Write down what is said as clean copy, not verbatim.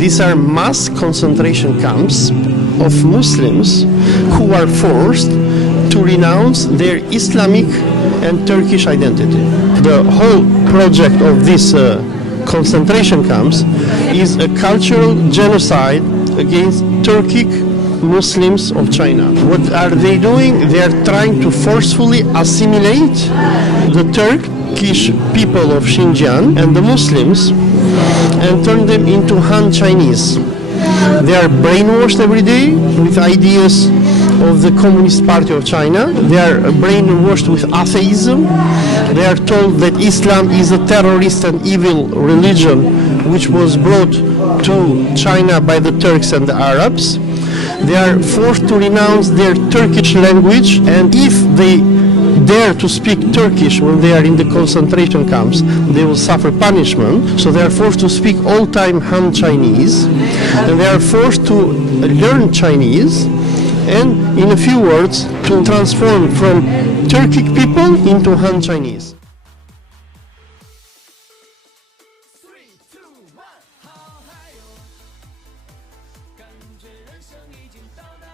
These are mass concentration camps of Muslims who are forced to renounce their Islamic and Turkish identity. The whole project of these concentration camps is a cultural genocide against Turkic Muslims of China. What are they doing? They are trying to forcefully assimilate the Turkish people of Xinjiang and the Muslims and turn them into Han Chinese. They are brainwashed every day with ideas of the Communist Party of China. They are brainwashed with atheism. They are told that Islam is a terrorist and evil religion which was brought to China by the Turks and the Arabs. They are forced to renounce their Turkish language, and if they dare to speak Turkish when they are in the concentration camps, they will suffer punishment. So they are forced to speak all-time Han Chinese, and they are forced to learn Chinese, and in a few words, to transform from Turkic people into Han Chinese. 3, 2, 1，好嗨哟！感觉人生已经到达。